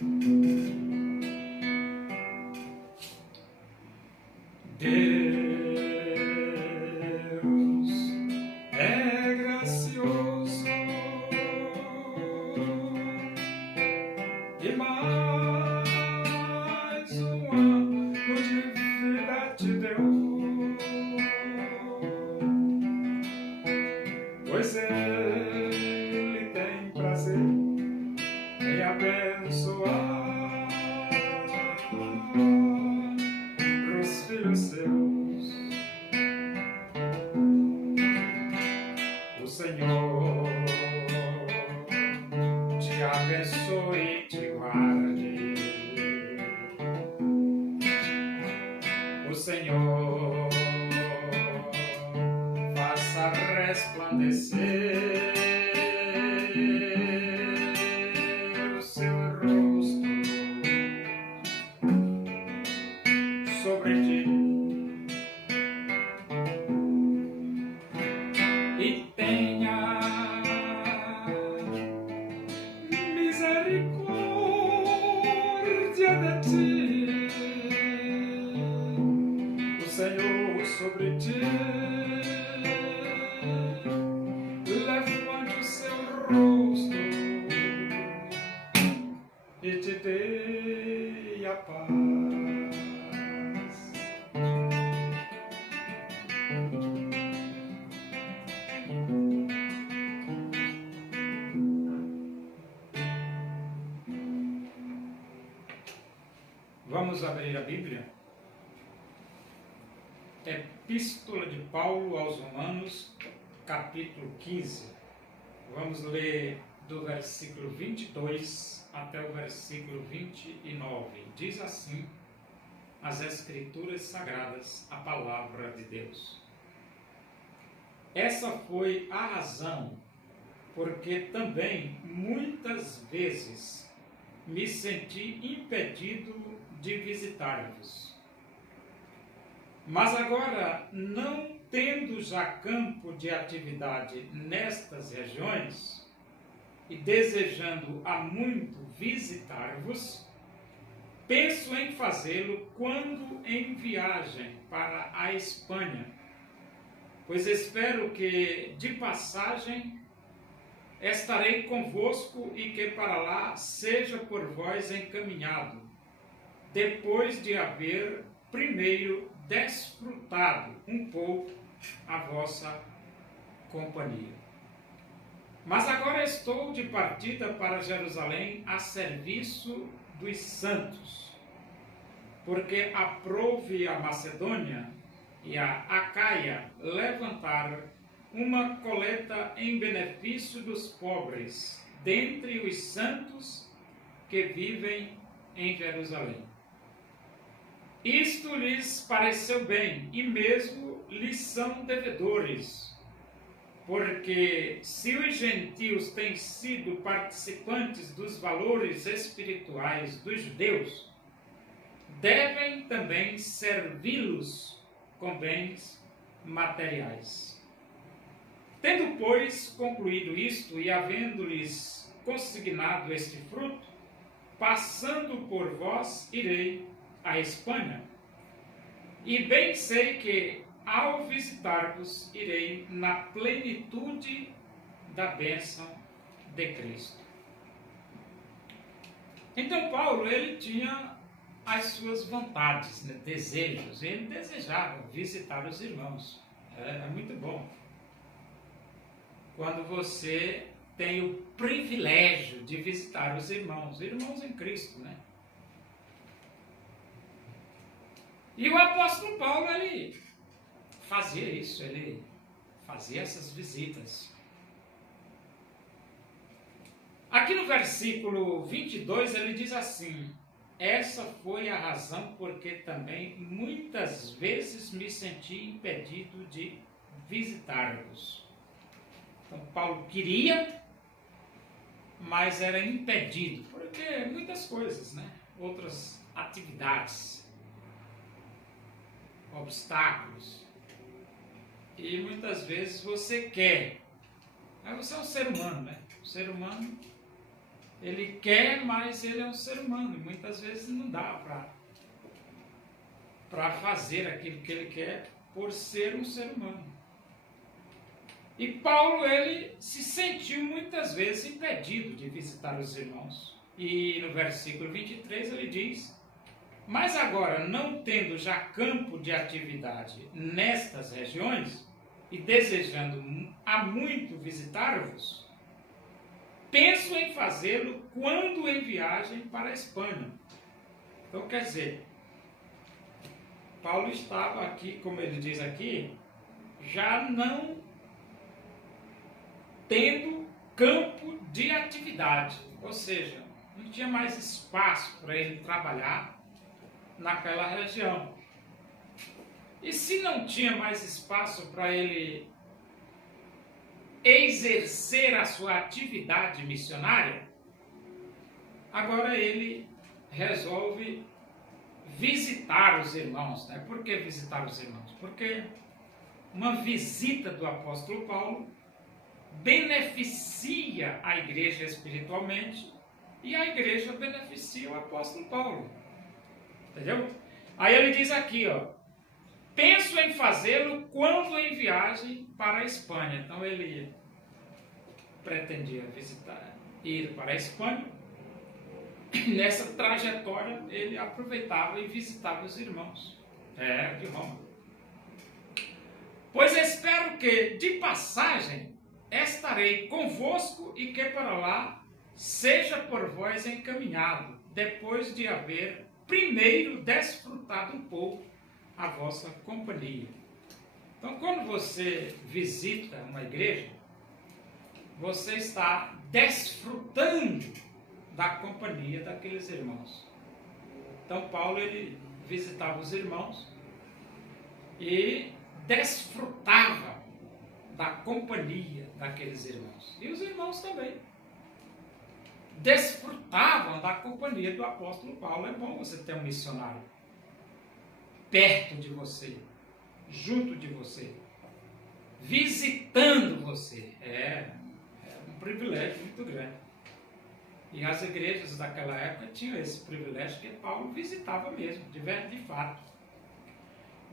Deus é gracioso e mais um ano de vida te deu, pois Ele tem prazer em abençoar os filhos seus. O Senhor te abençoe e te guarde. O Senhor faça resplandecer o seu rosto sobre ti e tenha misericórdia de ti. O Senhor sobre ti levante o seu rosto e te dê a paz. Vamos abrir a Bíblia? Epístola de Paulo aos Romanos, capítulo 15. Vamos ler do versículo 22 até o versículo 29. Diz assim as Escrituras Sagradas, a palavra de Deus. Essa foi a razão porque também muitas vezes me senti impedido de visitar-vos. Mas agora, não tendo já campo de atividade nestas regiões e desejando há muito visitar-vos, penso em fazê-lo quando em viagem para a Espanha, pois espero que de passagem estarei convosco e que para lá seja por vós encaminhado, depois de haver primeiro desfrutado um pouco a vossa companhia. Mas agora estou de partida para Jerusalém a serviço dos santos, porque aprouve a Macedônia e a Acaia levantar uma coleta em benefício dos pobres dentre os santos que vivem em Jerusalém. Isto lhes pareceu bem, e mesmo lhes são devedores, porque se os gentios têm sido participantes dos valores espirituais dos judeus, devem também servi-los com bens materiais. Tendo, pois, concluído isto e havendo-lhes consignado este fruto, passando por vós, irei à Espanha. E bem sei que, ao visitar-vos, irei na plenitude da bênção de Cristo. Então, Paulo, ele tinha as suas vontades, desejos. Ele desejava visitar os irmãos. É muito bom quando você tem o privilégio de visitar os irmãos em Cristo, né? E o apóstolo Paulo, ele fazia isso, ele fazia essas visitas. Aqui no versículo 22, ele diz assim: essa foi a razão porque também muitas vezes me senti impedido de visitar-vos. Então, Paulo queria, mas era impedido, porque muitas coisas, né? Outras atividades, obstáculos. E muitas vezes você quer, mas você é um ser humano, né? O ser humano Ele quer, mas ele é um ser humano. E muitas vezes não dá para fazer aquilo que ele quer por ser um ser humano. E Paulo, ele se sentiu muitas vezes impedido de visitar os irmãos. E no versículo 23 ele diz: mas agora, não tendo já campo de atividade nestas regiões, e desejando há muito visitar-vos, penso em fazê-lo quando em viagem para a Espanha. Então, quer dizer, Paulo estava aqui, como ele diz aqui, já não tendo campo de atividade, ou seja, não tinha mais espaço para ele trabalhar naquela região. E se não tinha mais espaço para ele exercer a sua atividade missionária, agora ele resolve visitar os irmãos. Né? Por que visitar os irmãos? Porque uma visita do apóstolo Paulo beneficia a igreja espiritualmente e a igreja beneficia o apóstolo Paulo. Entendeu? Aí ele diz aqui, ó, penso em fazê-lo quando em viagem para a Espanha. Então ele pretendia ir para a Espanha. Nessa trajetória ele aproveitava e visitava os irmãos de Roma. Pois espero que de passagem estarei convosco e que para lá seja por vós encaminhado, depois de haver primeiro desfrutado um pouco a vossa companhia. Então, quando você visita uma igreja, você está desfrutando da companhia daqueles irmãos. Então, Paulo, ele visitava os irmãos e desfrutava da companhia daqueles irmãos. E os irmãos também desfrutavam da companhia do apóstolo Paulo. É bom você ter um missionário perto de você, junto de você, visitando você. É um privilégio muito grande. E as igrejas daquela época tinham esse privilégio que Paulo visitava mesmo, de fato.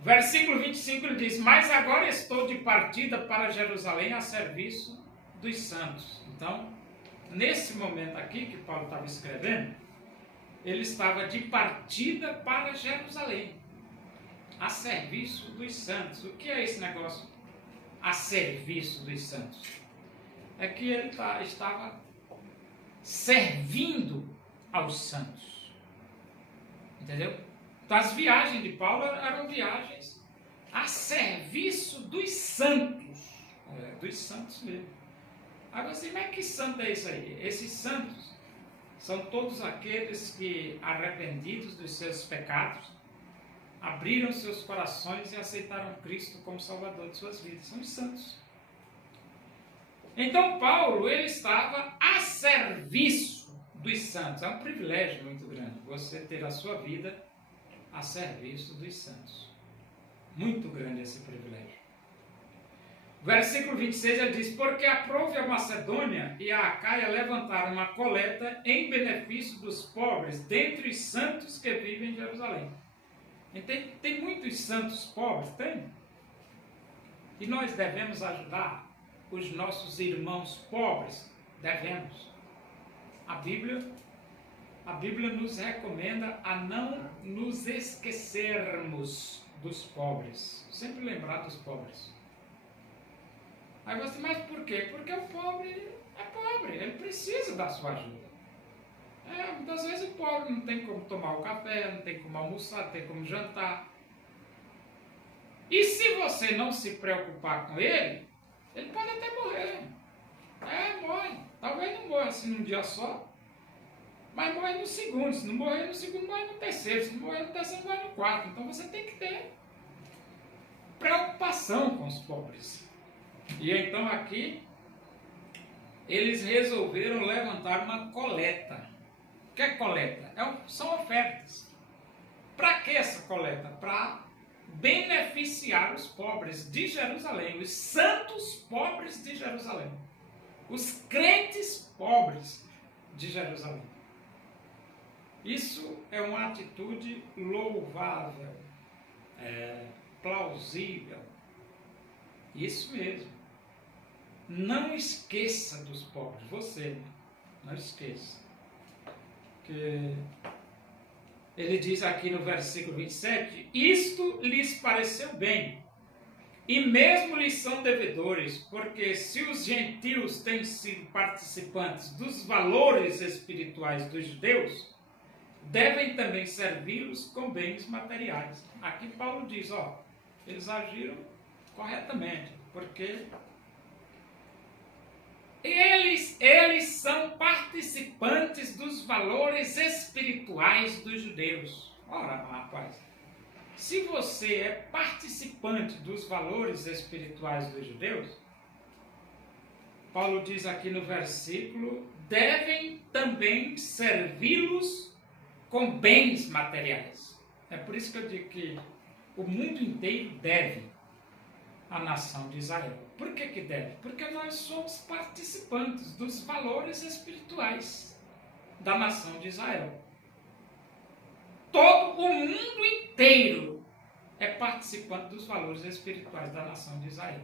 Versículo 25 ele diz: mas agora estou de partida para Jerusalém a serviço dos santos. Então, nesse momento aqui que Paulo estava escrevendo, ele estava de partida para Jerusalém, a serviço dos santos. O que é esse negócio? A serviço dos santos. É que ele estava servindo aos santos. Entendeu? Então, as viagens de Paulo eram viagens a serviço dos santos. Dos santos mesmo. Agora, assim, mas que santo é isso aí? Esses santos são todos aqueles que, arrependidos dos seus pecados, abriram seus corações e aceitaram Cristo como Salvador de suas vidas. São os santos. Então, Paulo, ele estava a serviço dos santos. É um privilégio muito grande você ter a sua vida a serviço dos santos. Muito grande esse privilégio. Versículo 26, ele diz: porque aprouve a Macedônia e a Acaia levantaram uma coleta em benefício dos pobres, dentre os santos que vivem em Jerusalém. E tem muitos santos pobres? Tem. E nós devemos ajudar os nossos irmãos pobres? Devemos. A Bíblia nos recomenda a não nos esquecermos dos pobres. Sempre lembrar dos pobres. Aí você, mas por quê? Porque o pobre é pobre, ele precisa da sua ajuda. Muitas vezes o pobre não tem como tomar o café, não tem como almoçar, não tem como jantar. E se você não se preocupar com ele, ele pode até morrer. Morre. Talvez não morra assim num dia só, mas morre no segundo. Se não morrer no segundo, morre no terceiro. Se não morrer no terceiro, morre no quarto. Então você tem que ter preocupação com os pobres. E então aqui, eles resolveram levantar uma coleta. O que é coleta? São ofertas. Para que essa coleta? Para beneficiar os pobres de Jerusalém, os santos pobres de Jerusalém, os crentes pobres de Jerusalém. Isso é uma atitude louvável, plausível. Isso mesmo. Não esqueça dos pobres, você, não esqueça. Que ele diz aqui no versículo 27, isto lhes pareceu bem, e mesmo lhes são devedores, porque se os gentios têm sido participantes dos valores espirituais dos judeus, devem também servi-los com bens materiais. Aqui Paulo diz, eles agiram corretamente, porque eles são participantes dos valores espirituais dos judeus. Ora, rapaz, se você é participante dos valores espirituais dos judeus, Paulo diz aqui no versículo, devem também servi-los com bens materiais. É por isso que eu digo que o mundo inteiro deve à nação de Israel. Por que que deve? Porque nós somos participantes dos valores espirituais da nação de Israel. Todo o mundo inteiro é participante dos valores espirituais da nação de Israel.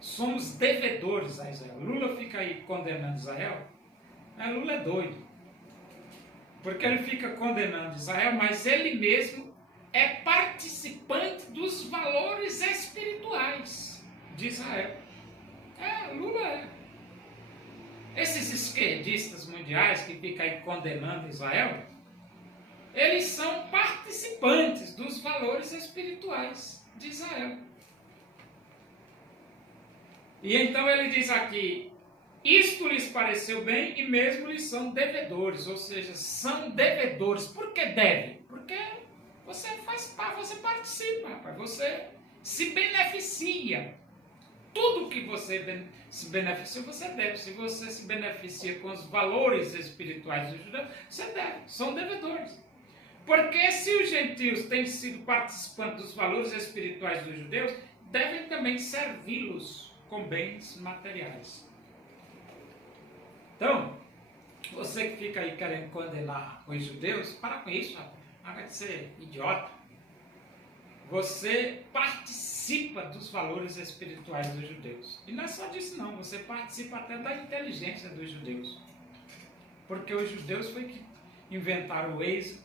Somos devedores a Israel. Lula fica aí condenando Israel. Lula é doido. Porque ele fica condenando Israel, mas ele mesmo é participante dos valores espirituais de Israel. Lula é. Esses esquerdistas mundiais que ficam aí condenando Israel, eles são participantes dos valores espirituais de Israel. E então ele diz aqui, isto lhes pareceu bem e mesmo lhes são devedores, ou seja, são devedores. Por que deve? Porque você faz parte, você participa, rapaz, você se beneficia. Tudo que você se beneficia, você deve. Se você se beneficia com os valores espirituais dos judeus, você deve, são devedores. Porque se os gentios têm sido participantes dos valores espirituais dos judeus, devem também servi-los com bens materiais. Então, você que fica aí querendo condenar os judeus, para com isso, rapaz. Para de ser idiota. Você participa dos valores espirituais dos judeus. E não é só disso não, você participa até da inteligência dos judeus. Porque os judeus foi que inventaram o Waze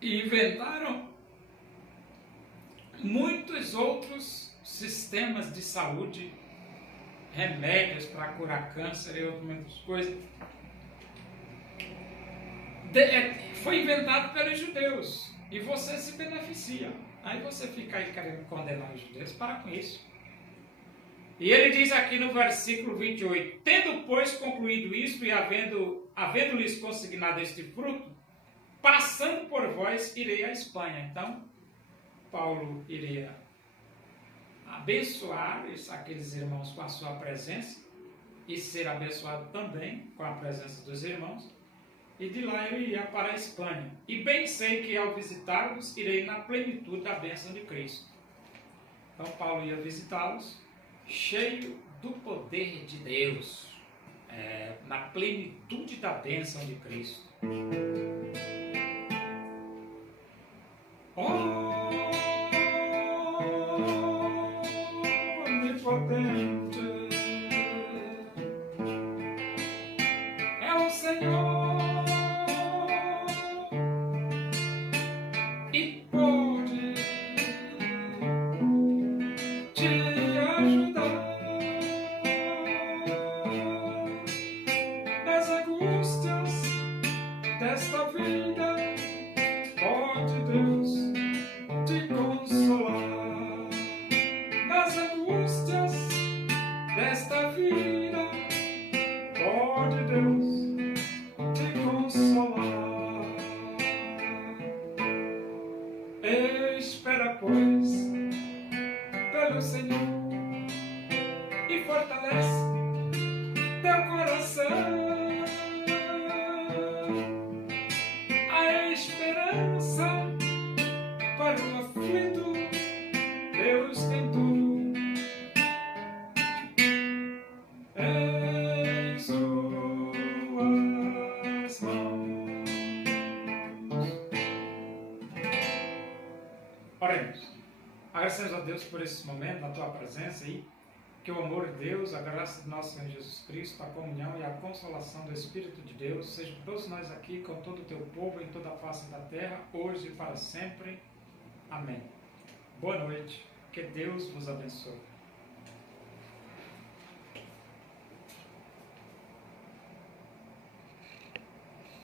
e inventaram muitos outros sistemas de saúde, remédios para curar câncer e outras coisas. Foi inventado pelos judeus e você se beneficia. Aí você fica aí querendo condenar os judeus, para com isso. E ele diz aqui no versículo 28, tendo, pois, concluído isto e havendo-lhes consignado este fruto, passando por vós, irei à Espanha. Então, Paulo iria abençoar aqueles irmãos com a sua presença e ser abençoado também com a presença dos irmãos. E de lá eu iria para a Espanha. E bem sei que ao visitá-los, irei na plenitude da bênção de Cristo. Então Paulo ia visitá-los, cheio do poder de Deus, na plenitude da bênção de Cristo. Onipotente é o Senhor. Espera, pois, pelo Senhor e fortalece teu coração. A esperança para o aflito, Deus tem tudo. Eis o Oremos. Agradecemos a Deus por esse momento, na tua presença aí, que o amor de Deus, a graça de nosso Senhor Jesus Cristo, a comunhão e a consolação do Espírito de Deus sejam todos nós aqui, com todo o teu povo, em toda a face da terra, hoje e para sempre. Amém. Boa noite. Que Deus vos abençoe.